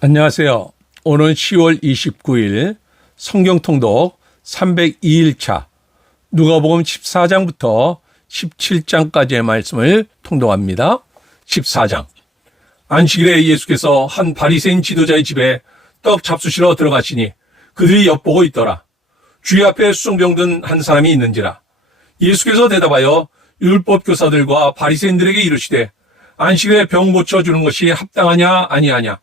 안녕하세요. 오늘 10월 29일 성경통독 302일차 누가복음 14장부터 17장까지의 말씀을 통독합니다. 14장. 안식일에 예수께서 한 바리새인 지도자의 집에 떡 잡수시러 들어가시니 그들이 엿보고 있더라. 주의 앞에 수송병 든 한 사람이 있는지라. 예수께서 대답하여 율법 교사들과 바리새인들에게 이르시되 안식일에 병 고쳐주는 것이 합당하냐 아니하냐.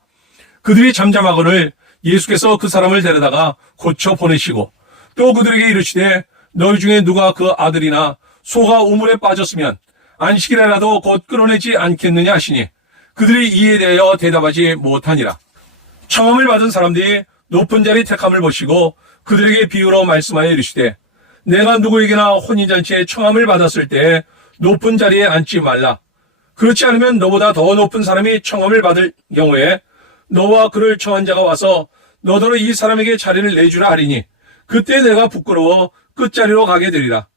그들이 잠잠하거늘 예수께서 그 사람을 데려다가 고쳐 보내시고 또 그들에게 이르시되 너희 중에 누가 그 아들이나 소가 우물에 빠졌으면 안식일에라도 곧 끌어내지 않겠느냐 하시니 그들이 이에 대하여 대답하지 못하니라. 청함을 받은 사람들이 높은 자리 택함을 보시고 그들에게 비유로 말씀하여 이르시되 내가 누구에게나 혼인잔치에 청함을 받았을 때 높은 자리에 앉지 말라. 그렇지 않으면 너보다 더 높은 사람이 청함을 받을 경우에 너와 그를 청한 자가 와서 너더러 이 사람에게 자리를 내주라 하리니 그때 내가 부끄러워 끝자리로 가게 되리라.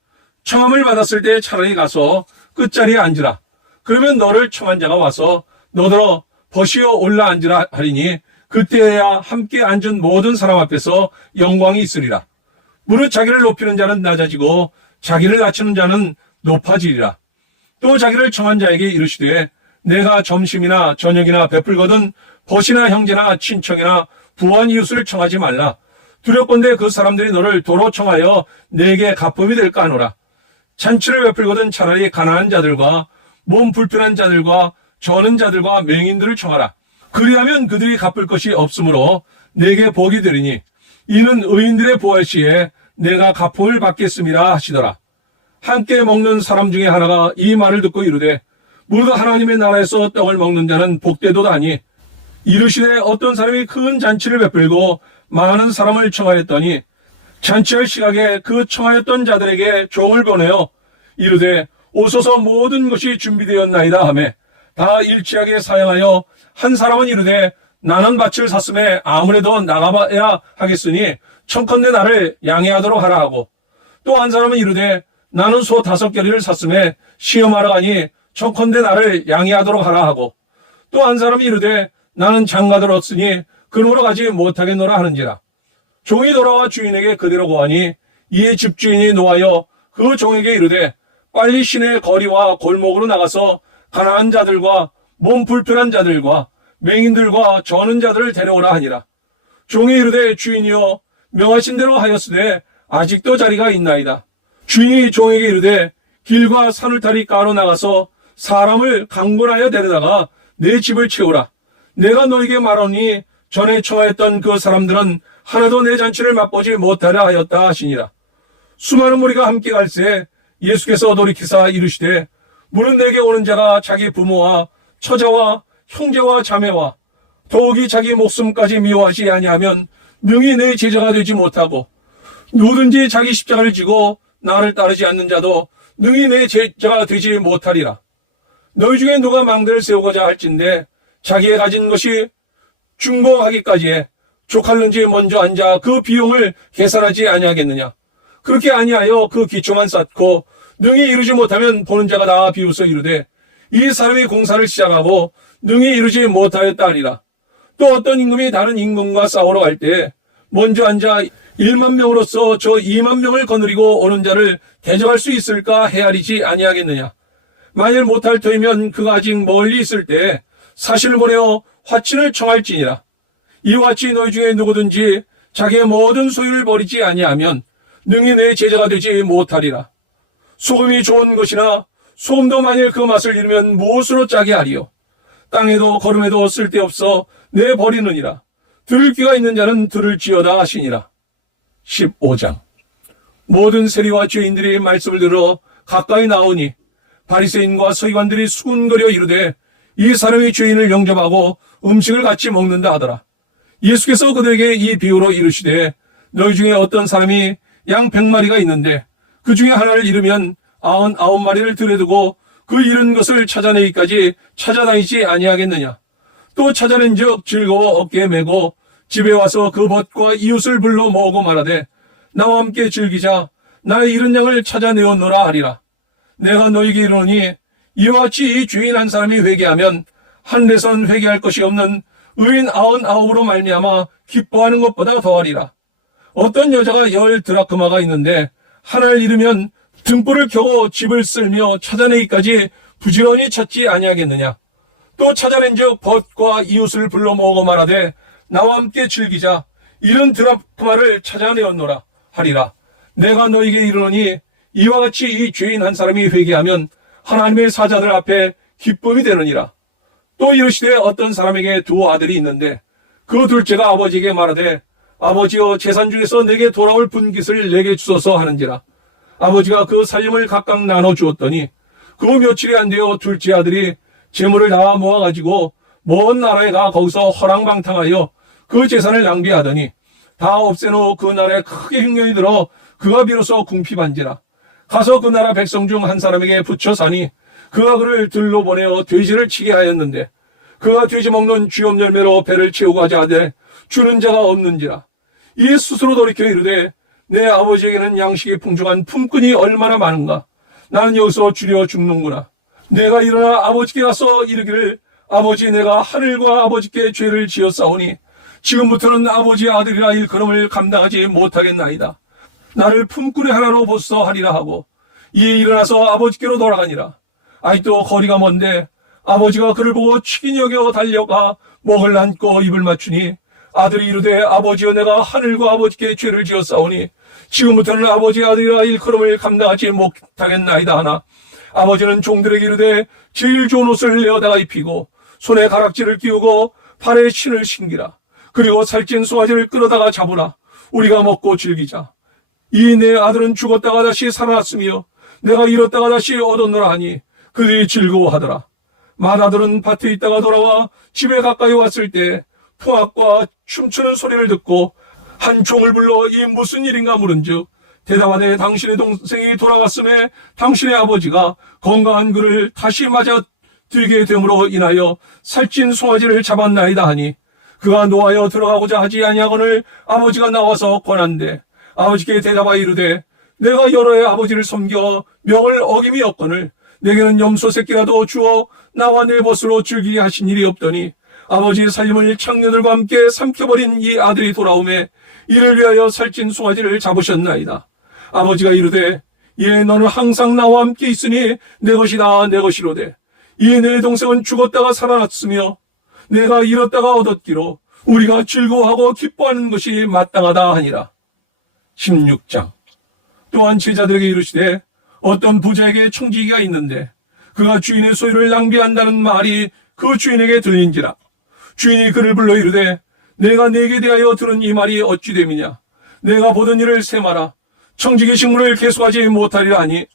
청함을 받았을 때 차라리 가서 끝자리에 앉으라. 그러면 너를 청한 자가 와서 너더러 버시어 올라 앉으라 하리니 그때야 함께 앉은 모든 사람 앞에서 영광이 있으리라. 무릇 자기를 높이는 자는 낮아지고 자기를 낮추는 자는 높아지리라. 또 자기를 청한 자에게 이르시되 내가 점심이나 저녁이나 베풀거든 벗이나 형제나 친척이나 부한 이웃을 청하지 말라. 두렵건대 그 사람들이 너를 도로 청하여 내게 가품이 될까 하노라. 잔치를 베풀거든 차라리 가난한 자들과 몸 불편한 자들과 저는 자들과 맹인들을 청하라. 그리하면 그들이 갚을 것이 없으므로 내게 복이 되리니 이는 의인들의 부활 시에 내가 가품을 받겠음이라 하시더라. 함께 먹는 사람 중에 하나가 이 말을 듣고 이르되 무릇 하나님의 나라에서 떡을 먹는 자는 복되도다니. 이르시되 어떤 사람이 큰 잔치를 베풀고 많은 사람을 청하였더니 잔치할 시각에 그 청하였던 자들에게 종을 보내어 이르되 오소서 모든 것이 준비되었나이다 하매 다 일치하게 사양하여 한 사람은 이르되 나는 밭을 샀음에 아무래도 나가봐야 하겠으니 청컨대 나를 양해하도록 하라 하고 또 한 사람은 이르되 나는 소 5겨리를 샀음에 시험하러 가니 청컨대 나를 양해하도록 하라 하고 또 한 사람이 이르되 나는 장가들 얻으니 그러므로 가지 못하겠노라 하는지라. 종이 돌아와 주인에게 그대로 고하니 이에 집주인이 노하여 그 종에게 이르되 빨리 시내 거리와 골목으로 나가서 가난한 자들과 몸 불편한 자들과 맹인들과 저는 자들을 데려오라 하니라. 종이 이르되 주인이여 명하신 대로 하였으되 아직도 자리가 있나이다. 주인이 종에게 이르되 길과 산울타리 가로 나가서 사람을 강권하여 데려다가 내 집을 채우라. 내가 너에게 말하니 전에 청하였던 그 사람들은 하나도 내 잔치를 맛보지 못하려 하였다 하시니라. 수많은 무리가 함께 갈새 예수께서 돌이키사 이르시되 무릇 내게 오는 자가 자기 부모와 처자와 형제와 자매와 더욱이 자기 목숨까지 미워하지 아니하면 능히 내 제자가 되지 못하고 누구든지 자기 십자가를 지고 나를 따르지 않는 자도 능히 내 제자가 되지 못하리라. 너희 중에 누가 망대를 세우고자 할진대 자기의 가진 것이 중공하기까지에 족할는지 먼저 앉아 그 비용을 계산하지 아니하겠느냐. 그렇게 아니하여 그 기초만 쌓고 능히 이루지 못하면 보는 자가 다 비웃어 이르되 이 사람이 공사를 시작하고 능히 이루지 못하였다 하리라. 또 어떤 임금이 다른 임금과 싸우러 갈 때 먼저 앉아 1만 명으로서 저 2만 명을 거느리고 오는 자를 대적할 수 있을까 헤아리지 아니하겠느냐. 만일 못할 터이면 그가 아직 멀리 있을 때 사신을 보내어 화친을 청할지니라. 이 화치 너희 중에 누구든지 자기의 모든 소유를 버리지 아니하면 능히 내 제자가 되지 못하리라. 소금이 좋은 것이나 소금도 만일 그 맛을 잃으면 무엇으로 짜게 하리요. 땅에도 거름에도 쓸데없어 내 버리느니라. 들을 귀가 있는 자는 들을지어다 하시니라. 15장. 모든 세리와 죄인들이 말씀을 들어 가까이 나오니 바리새인과 서기관들이 수군거려 이르되 이 사람이 죄인을 영접하고 음식을 같이 먹는다 하더라. 예수께서 그들에게 이 비유로 이르시되 너희 중에 어떤 사람이 양 100마리가 있는데 그 중에 하나를 잃으면 99마리를 들여두고 그 잃은 것을 찾아내기까지 찾아다니지 아니하겠느냐. 또 찾아낸즉 즐거워 어깨에 메고 집에 와서 그 벗과 이웃을 불러 모으고 말하되 나와 함께 즐기자. 나의 잃은 양을 찾아내었노라 하리라. 내가 너희에게 이르노니 이와 같이 이 주인 한 사람이 회개하면 하늘에선 회개할 것이 없는 의인 99으로 말미암아 기뻐하는 것보다 더하리라. 어떤 여자가 10 드라크마가 있는데 하나를 잃으면 등불을 켜고 집을 쓸며 찾아내기까지 부지런히 찾지 아니하겠느냐. 또 찾아낸즉 벗과 이웃을 불러 모으고 말하되 나와 함께 즐기자. 이런 드라크마를 찾아내었노라 하리라. 내가 너에게 이르노니 이와 같이 이 죄인 한 사람이 회개하면 하나님의 사자들 앞에 기쁨이 되느니라. 또 이르시되 어떤 사람에게 2 아들이 있는데 그 둘째가 아버지에게 말하되 아버지여 재산 중에서 내게 돌아올 분깃을 내게 주소서 하는지라. 아버지가 그 살림을 각각 나눠 주었더니 그 며칠이 안 되어 둘째 아들이 재물을 다 모아가지고 먼 나라에 가 거기서 허랑방탕하여 그 재산을 낭비하더니 다 없애놓고 그 나라에 크게 흉년이 들어 그가 비로소 궁핍한지라. 가서 그 나라 백성 중 한 사람에게 붙여 사니 그가 그를 들로 보내어 돼지를 치게 하였는데 그가 돼지 먹는 쥐염 열매로 배를 채우고 하자 하되 주는 자가 없는지라. 이 스스로 돌이켜 이르되 내 아버지에게는 양식이 풍족한 품꾼이 얼마나 많은가. 나는 여기서 주려 죽는구나. 내가 일어나 아버지께 가서 이르기를 아버지 내가 하늘과 아버지께 죄를 지었사오니 지금부터는 아버지의 아들이라 일컬음을 감당하지 못하겠나이다. 나를 품꾼의 하나로 보소서 하리라 하고 이에 일어나서 아버지께로 돌아가니라. 아직도 거리가 먼데 아버지가 그를 보고 치긴히 여겨 달려가 목을 안고 입을 맞추니 아들이 이르되 아버지여 내가 하늘과 아버지께 죄를 지었사오니 지금부터는 아버지의 아들이라 일컬음을 감당하지 못하겠나이다 하나 아버지는 종들에게 이르되 제일 좋은 옷을 내어다가 입히고 손에 가락지를 끼우고 발에 신을 신기라. 그리고 살찐 송아지를 끌어다가 잡으라. 우리가 먹고 즐기자. 이 내 아들은 죽었다가 다시 살아났으며 내가 잃었다가 다시 얻었노라 하니 그들이 즐거워하더라. 맏아들은 밭에 있다가 돌아와 집에 가까이 왔을 때 풍악과 춤추는 소리를 듣고 한 종을 불러 이 무슨 일인가 물은즉 대답하되 당신의 동생이 돌아왔음에 당신의 아버지가 건강한 그를 다시 맞아 들게 됨으로 인하여 살찐 송아지를 잡았나이다 하니 그가 노하여 들어가고자 하지 아니하거늘 아버지가 나와서 권한대 아버지께 대답하여 이르되 내가 여러 해 아버지를 섬겨 명을 어김이 없거늘 내게는 염소 새끼라도 주어 나와 내 벗으로 즐기게 하신 일이 없더니 아버지의 살림을 창녀들과 함께 삼켜버린 이 아들이 돌아오매 이를 위하여 살찐 송아지를 잡으셨나이다. 아버지가 이르되 예 너는 항상 나와 함께 있으니 내 것이다 내 것이로되 이에 내 동생은 죽었다가 살아났으며 내가 잃었다가 얻었기로 우리가 즐거워하고 기뻐하는 것이 마땅하다 하니라. 16장. 또한 제자들에게 이르시되 어떤 부자에게 청지기가 있는데 그가 주인의 소유를 낭비한다는 말이 그 주인에게 들린지라. 주인이 그를 불러 이르되 내가 네게 대하여 들은 이 말이 어찌 됨이냐. 내가 보던 일을 세마라. 청지기 식물을 계속하지 못하리라 하니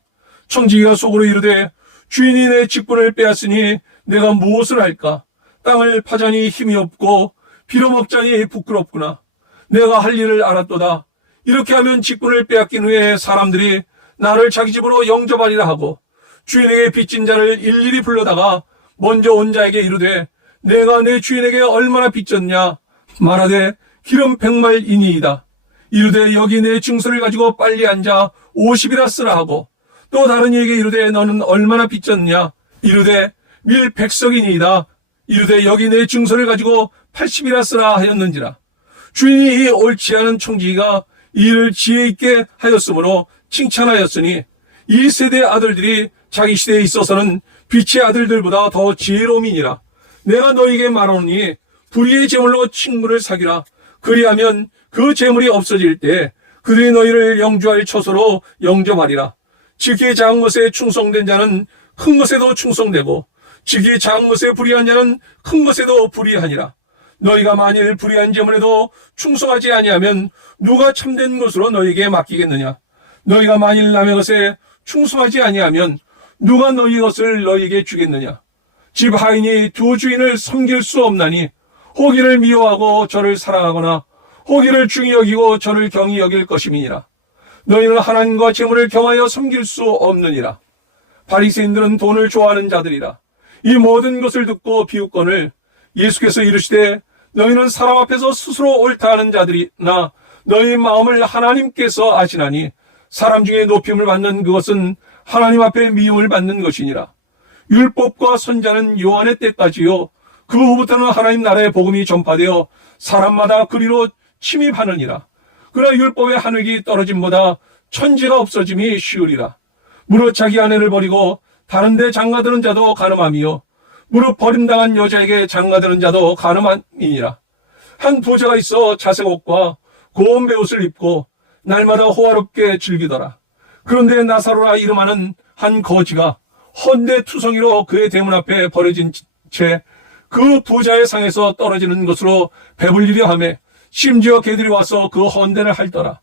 청지기가 속으로 이르되 주인이 내 직분을 빼앗으니 내가 무엇을 할까. 땅을 파자니 힘이 없고 빌어먹자니 부끄럽구나. 내가 할 일을 알았도다. 이렇게 하면 직분을 빼앗긴 후에 사람들이 나를 자기 집으로 영접하리라 하고 주인에게 빚진 자를 일일이 불러다가 먼저 온 자에게 이르되 내가 내 주인에게 얼마나 빚졌냐. 말하되 기름 100말이니이다. 이르되 여기 내 증서를 가지고 빨리 앉아 50이라 쓰라 하고 또 다른 이에게 이르되 너는 얼마나 빚졌냐. 이르되 밀 100석이니이다. 이르되 여기 내 증서를 가지고 80이라 쓰라 하였는지라. 주인이 이 옳지 않은 청지기가 이를 지혜 있게 하였으므로 칭찬하였으니 이 세대 아들들이 자기 시대에 있어서는 빛의 아들들보다 더 지혜로움이니라. 내가 너에게 말하노니 불의의 제물로 친구를 사귀라. 그리하면 그 제물이 없어질 때 그들이 너희를 영주할 처소로 영접하리라. 지극히 작은 것에 충성된 자는 큰 것에도 충성되고 지극히 작은 것에 불의한 자는 큰 것에도 불의하니라. 너희가 만일 불의한 제물에도 충성하지 아니하면 누가 참된 것으로 너희에게 맡기겠느냐. 너희가 만일 남의 것에 충성하지 아니하면 누가 너희 것을 너희에게 주겠느냐. 집 하인이 2 주인을 섬길 수 없나니 호기를 미워하고 저를 사랑하거나 호기를 중히 여기고 저를 경히 여길 것임이니라. 너희는 하나님과 재물을 겸하여 섬길 수 없느니라. 바리새인들은 돈을 좋아하는 자들이라. 이 모든 것을 듣고 비웃거늘 예수께서 이르시되 너희는 사람 앞에서 스스로 옳다 하는 자들이나 너희 마음을 하나님께서 아시나니 사람 중에 높임을 받는 그것은 하나님 앞에 미움을 받는 것이니라. 율법과 선자는 요한의 때까지요 그 후부터는 하나님 나라의 복음이 전파되어 사람마다 그리로 침입하느니라. 그러나 율법의 하늘이 떨어짐보다 천지가 없어짐이 쉬우리라. 무릇 자기 아내를 버리고 다른 데 장가드는 자도 가늠함이요 무릇 버림당한 여자에게 장가드는 자도 가늠함이니라. 한 부자가 있어 자색 옷과 고운 베옷을 입고 날마다 호화롭게 즐기더라. 그런데 나사로라 이름하는 한 거지가 헌데 투성이로 그의 대문 앞에 버려진 채 그 부자의 상에서 떨어지는 것으로 배불리려 하며 심지어 개들이 와서 그 헌데를 핥더라.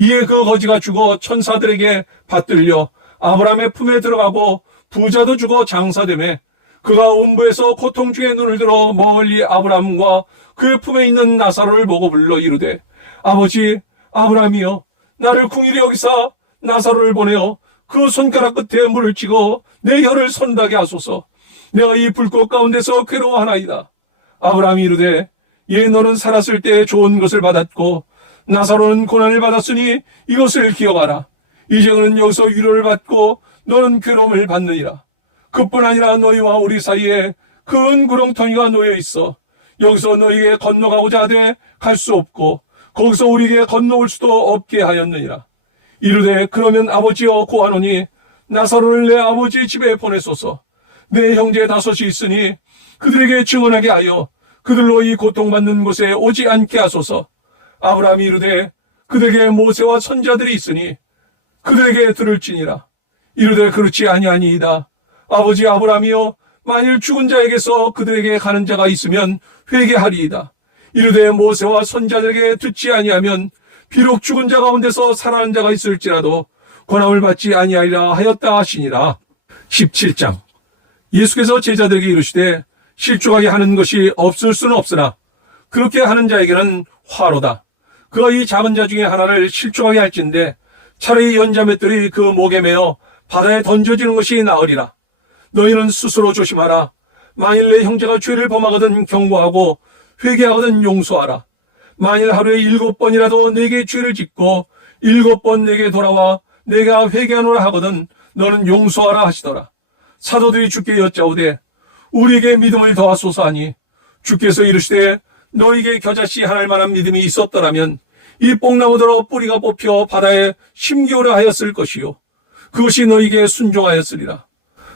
이에 그 거지가 죽어 천사들에게 받들려 아브라함의 품에 들어가고 부자도 죽어 장사되매 그가 음부에서 고통 중에 눈을 들어 멀리 아브라함과 그의 품에 있는 나사로를 보고 불러 이르되 아버지 아브라함이여 나를 궁일이 여기사 나사로를 보내어 그 손가락 끝에 물을 찍어 내 혀를 선다게 하소서. 내가 이 불꽃 가운데서 괴로워하나이다. 아브라함이 이르되 예 너는 살았을 때 좋은 것을 받았고 나사로는 고난을 받았으니 이것을 기억하라. 이제 그는 여기서 위로를 받고 너는 괴로움을 받느니라. 그뿐 아니라 너희와 우리 사이에 큰 구렁텅이가 놓여 있어 여기서 너희에게 건너가고자 하되 갈 수 없고 거기서 우리에게 건너올 수도 없게 하였느니라. 이르되 그러면 아버지여 고하노니 나사로를 내 아버지 집에 보내소서. 내 형제 다섯이 있으니 그들에게 증언하게 하여 그들로 이 고통받는 곳에 오지 않게 하소서. 아브라함이 이르되 그들에게 모세와 선자들이 있으니 그들에게 들을지니라. 이르되 그렇지 아니하니이다. 아버지 아브라함이여 만일 죽은 자에게서 그들에게 가는 자가 있으면 회개하리이다. 이르되 모세와 선자들에게 듣지 아니하면 비록 죽은 자 가운데서 살아난 자가 있을지라도 권함을 받지 아니하리라 하였다 하시니라. 17장. 예수께서 제자들에게 이르시되 실족하게 하는 것이 없을 수는 없으나 그렇게 하는 자에게는 화로다. 그가 이 작은 자 중에 하나를 실족하게 할진대 차라리 연자맷들이 그 목에 매어 바다에 던져지는 것이 나으리라. 너희는 스스로 조심하라. 만일 내 형제가 죄를 범하거든 경고하고 회개하거든 용서하라. 만일 하루에 7번이라도 내게 죄를 짓고 7번 내게 돌아와 내가 회개하노라 하거든 너는 용서하라 하시더라. 사도들이 주께 여짜오되 우리에게 믿음을 더하소서 하니 주께서 이르시되 너희에게 겨자씨 하나일 만한 믿음이 있었더라면 이 뽕나무더러 뿌리가 뽑혀 바다에 심기오려 하였을 것이요 그것이 너희에게 순종하였으리라.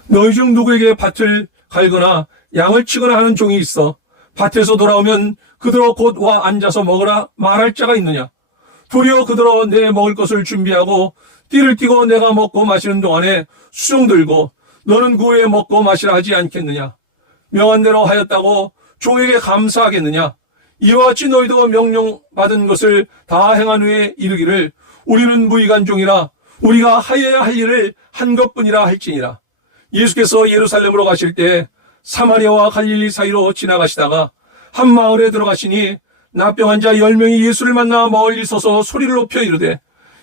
너희 중 누구에게 밭을 갈거나 양을 치거나 하는 종이 있어 밭에서 돌아오면 그들어 곧 와 앉아서 먹으라 말할 자가 있느냐. 도리어 그들어 내 먹을 것을 준비하고 띠를 띠고 내가 먹고 마시는 동안에 수종 들고 너는 그 후에 먹고 마시라 하지 않겠느냐. 명한 대로 하였다고 종에게 감사하겠느냐. 이와 같이 너희도 명령받은 것을 다 행한 후에 이르기를 우리는 무익한 종이라 우리가 하여야 할 일을 한 것뿐이라 할지니라. 예수께서 예루살렘으로 가실 때 사마리아와 갈릴리 사이로 지나가시다가 한 마을에 들어가시니 나병 환자 10명이 예수를 만나 멀리 서서 소리를 높여 이르되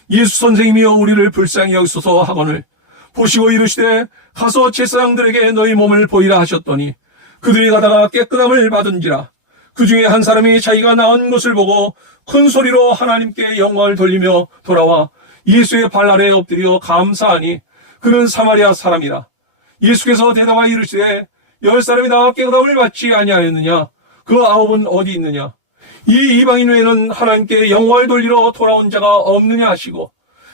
예수 선생님이여 우리를 불쌍히 여기소서 하거늘 보시고 이르시되 가서 제사장들에게 너희 몸을 보이라 하셨더니 그들이 가다가 깨끗함을 받은지라. 그 중에 한 사람이 자기가 나은 것을 보고 큰 소리로 하나님께 영광을 돌리며 돌아와 예수의 발 아래에 엎드려 감사하니 그는 사마리아 사람이라. 예수께서 대답하여 이르시되 10사람이 나와 깨끗함을 받지 아니하였느냐. 그 9은 어디 있느냐. 이 이방인 외에는 하나님께 영광을 돌리러 돌아온 자가 없느냐 하시고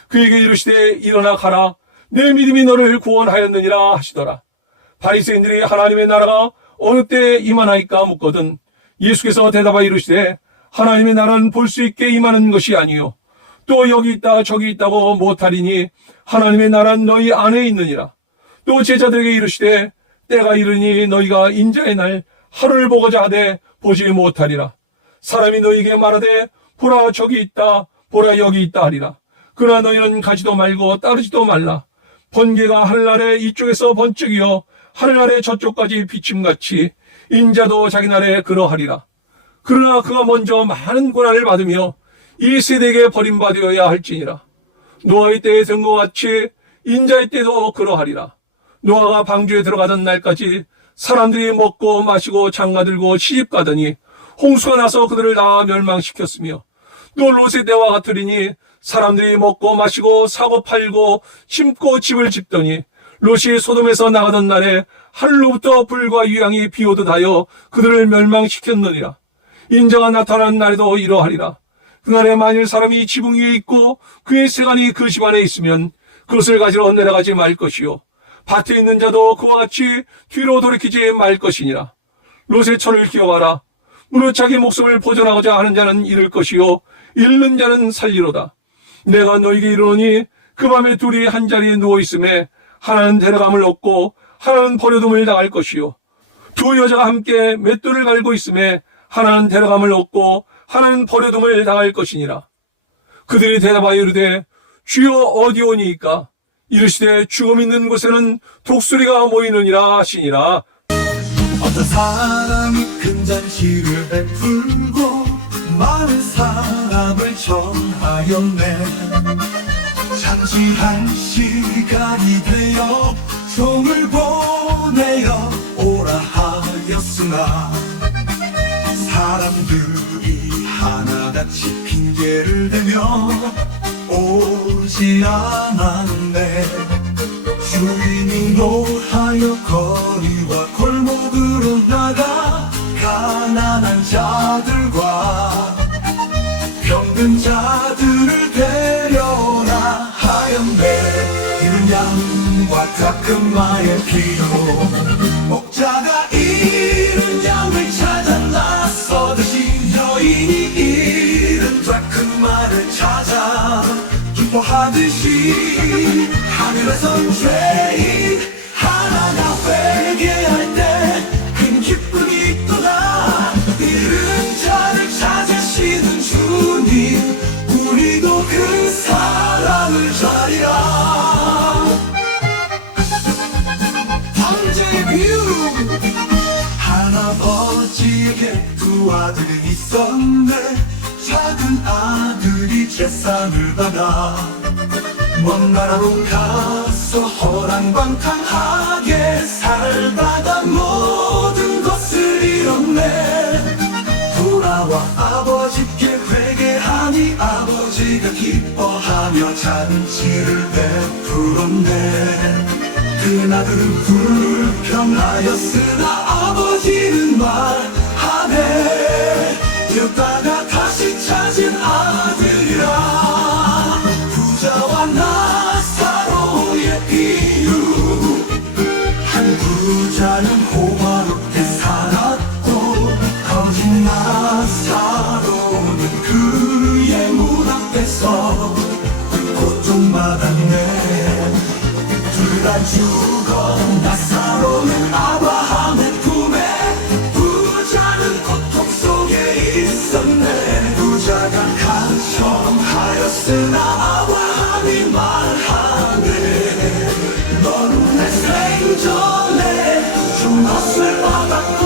그에게 이르시되 일어나 가라. 내 믿음이 너를 구원하였느니라 하시더라. 바리새인들이 하나님의 나라가 어느 때에 임하나이까 묻거든 예수께서 대답하여 이르시되 하나님의 나라는 볼 수 있게 임하는 것이 아니요 또 여기 있다 저기 있다고 못하리니 하나님의 나라는 너희 안에 있느니라. 또 제자들에게 이르시되 때가 이르니 너희가 인자의 날 하루를 보고자 하되 보지 못하리라. 사람이 너희에게 말하되 보라 저기 있다 보라 여기 있다 하리라. 그러나 너희는 가지도 말고 따르지도 말라. 번개가 하늘 아래 이쪽에서 번쩍이어 하늘 아래 저쪽까지 비침같이 인자도 자기 날에 그러하리라. 그러나 그가 먼저 많은 고난을 받으며 이 세대에게 버림받아야 할지니라. 노아의 때에 된 것 같이 인자의 때도 그러하리라. 노아가 방주에 들어가던 날까지 사람들이 먹고 마시고 장가들고 시집가더니 홍수가 나서 그들을 다 멸망시켰으며 또 롯의 때와 같으리니 사람들이 먹고 마시고 사고 팔고 심고 집을 짓더니 롯이 소돔에서 나가던 날에 하늘로부터 불과 유황이 비오듯 하여 그들을 멸망시켰느니라. 인자가 나타난 날에도 이러하리라. 그날에 만일 사람이 지붕 위에 있고 그의 세간이 그 집 안에 있으면 그것을 가지러 내려가지 말 것이요 밭에 있는 자도 그와 같이 뒤로 돌이키지 말 것이니라. 롯의 철을 기억하라. 무릇 자기 목숨을 보존하고자 하는 자는 잃을 것이요 잃는 자는 살리로다. 내가 너에게 이르노니 그 밤에 둘이 한 자리에 누워 있음에 하나는 데려감을 얻고 하나는 버려둠을 당할 것이요 두 여자가 함께 맷돌을 갈고 있음에 하나는 데려감을 얻고 하나는 버려둠을 당할 것이니라. 그들이 대답하여 이르되 주여 어디 오니이까? 이르시되 죽음 있는 곳에는 독수리가 모이느니라 하시니라. 어떤 사람이 큰 잔치를 베풀고 많은 사람을 청하였네. 잠시 한 시간이 되어 종을 보내어 오라 하였으나 사람들이 하나같이 핑계를 대며 오지 않았네. 주인이 노하여 거리와 골목으로 나가 가난한 자들과 병든 자들을 데려오라 하였네. 이른 양과 닭금마의 피로 목자가 잃은 양을 찾아 나서듯이 여인이 잃은 닭금마를 찾아 기뻐하듯이 하늘에선 죄인 하나가 회개할 때 큰 기쁨이 있도다. 잃은 자를 찾으시는 주님 우리도 그 사랑을 자리라. 황제의 비유. 할아버지에게 두 아들이 있었네. 작은 아들이 재산을 받아 먼 나라로 가서 허랑방탕하게 살다가 모든 것을 잃었네. 돌아와 아버지께 회개하니 아버지가 기뻐하며 잔치를 베풀었네. 그 아들은 불평하였으나 아버지는 말하네. 잃었다가 다시 찾은 아들이라. 부자와 나사로의 비유. 한 부자는 호화롭게 살았고 거진 나사로는 그의 문 앞에서 고통받았네. 둘 다 죽어 나사로는 아브라함의 품에 부자는 고통 속에 있었네. 부자가 간청하였으나 아브라함이 말하네. 너는 내 생전에 준 것을 받았고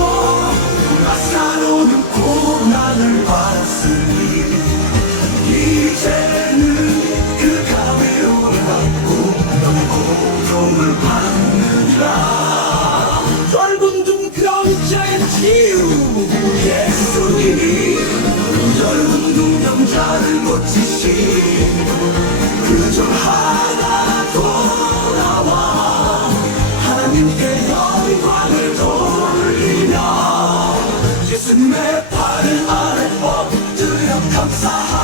나사로는 고난을 받았으니 이제는 그가 외로워하고 너는 고통을 받느니라. 넓은 눈병자의 치유. 예수님이 넓은 눈병자를 고치시. 그저 하나 돌아와 하나님께 영광을 돌리며 예수님의 발 아래 엎드려 감사하라.